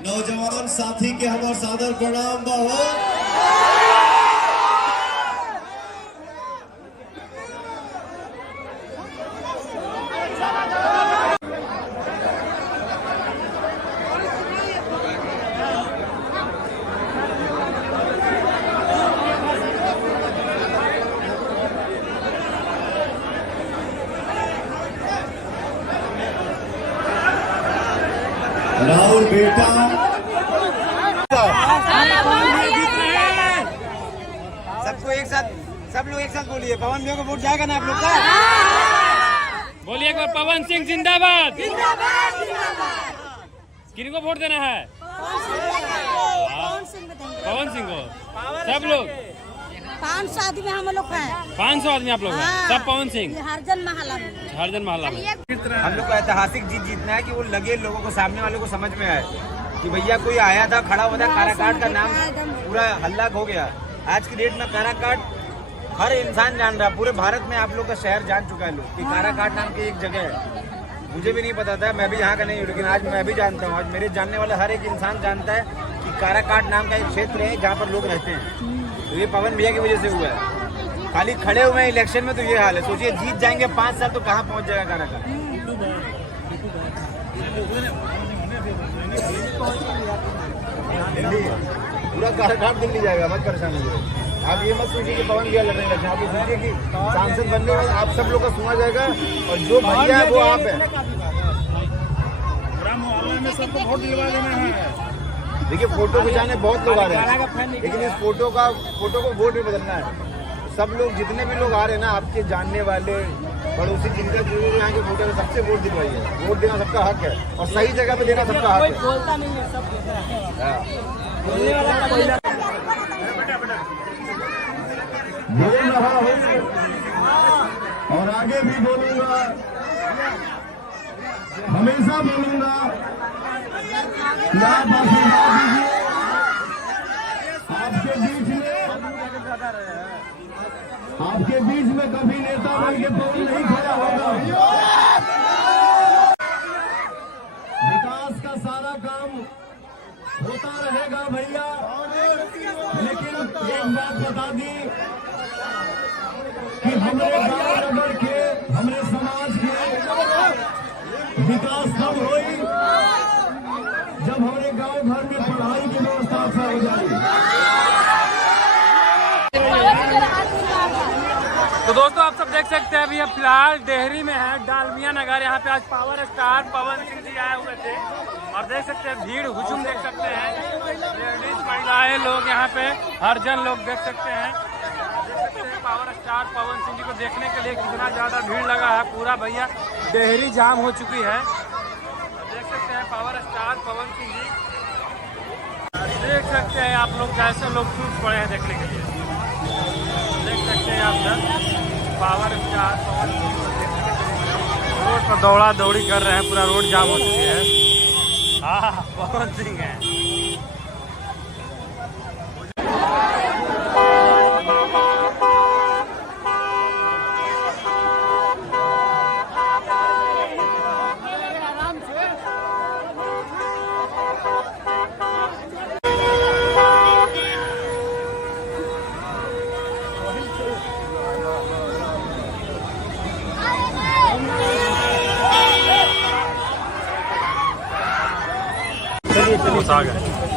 नौजवान साथी के हमार सादर प्रणाम बाहो। राहुल बेटा सबको एक साथ, सब लोग एक साथ बोलिए, पवन भैया को वोट जाएगा ना आप लोग का? बोलिए एक बार, पवन सिंह जिंदाबाद। किनको वोट देना है? पवन सिंह को। सब लोग 500 आदमी हम लोग हैं। 500 आदमी आप लोग हैं। सब पवन सिंह। हरजन महला में। हरजन महला में। हम लोग को ऐतिहासिक जीतना है कि वो लगे लोगों को, सामने वालों को समझ में आए कि भैया कोई आया था, खड़ा हुआ था, काराकाट का नाम पूरा हल्ला हो गया। आज की डेट में काराकाट हर इंसान जान रहा, पूरे भारत में आप लोग का शहर जान चुका है लोग कि काराकाट नाम की एक जगह है। मुझे भी नहीं पता था, मैं भी यहाँ का नहीं हूँ, लेकिन आज मैं भी जानता हूँ। आज मेरे जानने वाला हर एक इंसान जानता है कि काराकाट नाम का एक क्षेत्र है जहाँ पर लोग रहते हैं। तो ये पवन भैया की वजह से हुआ है। खाली खड़े हुए हैं इलेक्शन में तो ये हाल है। सोचिए जीत जाएंगे 5 साल तो कहाँ पहुँच जाएगा काराकाट। पूरा काराकाट दिल्ली जाएगा, मत परेशान होइए। आप ये मत सोचिए कि पवन भैया लड़ रहे हैं, आप ये सोचिए कि सांसद बनने में आप सब लोग का सुना जाएगा और जो भैया है वो आप है। सबको वोट दिलवा देना है। देखिए फोटो खिंचाने बहुत लोग आ रहे हैं, लेकिन इस फोटो को वोट में बदलना है। सब लोग, जितने भी लोग आ रहे हैं ना, आपके जानने वाले पड़ोसी जिनके जो यहाँ के फोटो में, सबसे वोट दिलवाइए। वोट देना सबका हक है और सही जगह पे देना सबका हक है। बोल रहा हूँ और आगे भी बोलूंगा, हमेशा बोलूंगा। आप आशीर्वाद दीजिए। आपके बीच में कभी नेता बन के पवन नहीं खड़ा होगा। विकास का सारा काम होता रहेगा भैया, लेकिन एक बात बता दी कि हमारे गांव नगर के, हमारे समाज के विकास कब होई जब हमारे गांव घर में पढ़ाई की व्यवस्था अच्छा हो जाएगी। तो दोस्तों आप सब देख सकते हैं अभी फिलहाल डेहरी में है, डालमिया नगर। यहाँ पे आज पावर स्टार पवन सिंह जी आए हुए थे और देख सकते हैं भीड़ हुजूम देख सकते हैं। लेडीज, महिलाएं, लोग यहाँ पे हरजन लोग देख सकते हैं। पावर स्टार पवन सिंह जी को देखने के लिए कितना ज्यादा भीड़ लगा है। पूरा भैया डेहरी जाम हो चुकी है। देख सकते हैं पावर स्टार पवन सिंह जी, देख सकते हैं आप लोग कैसे लोग टूट पड़े हैं देखने के लिए। देख सकते हैं आप sir power star Pawan Singh को देखने के लिए रोड पर दौड़ा दौड़ी कर रहे हैं। पूरा रोड जाम हो चुकी है। हाँ, पवन सिंह है। चलिए आ गए।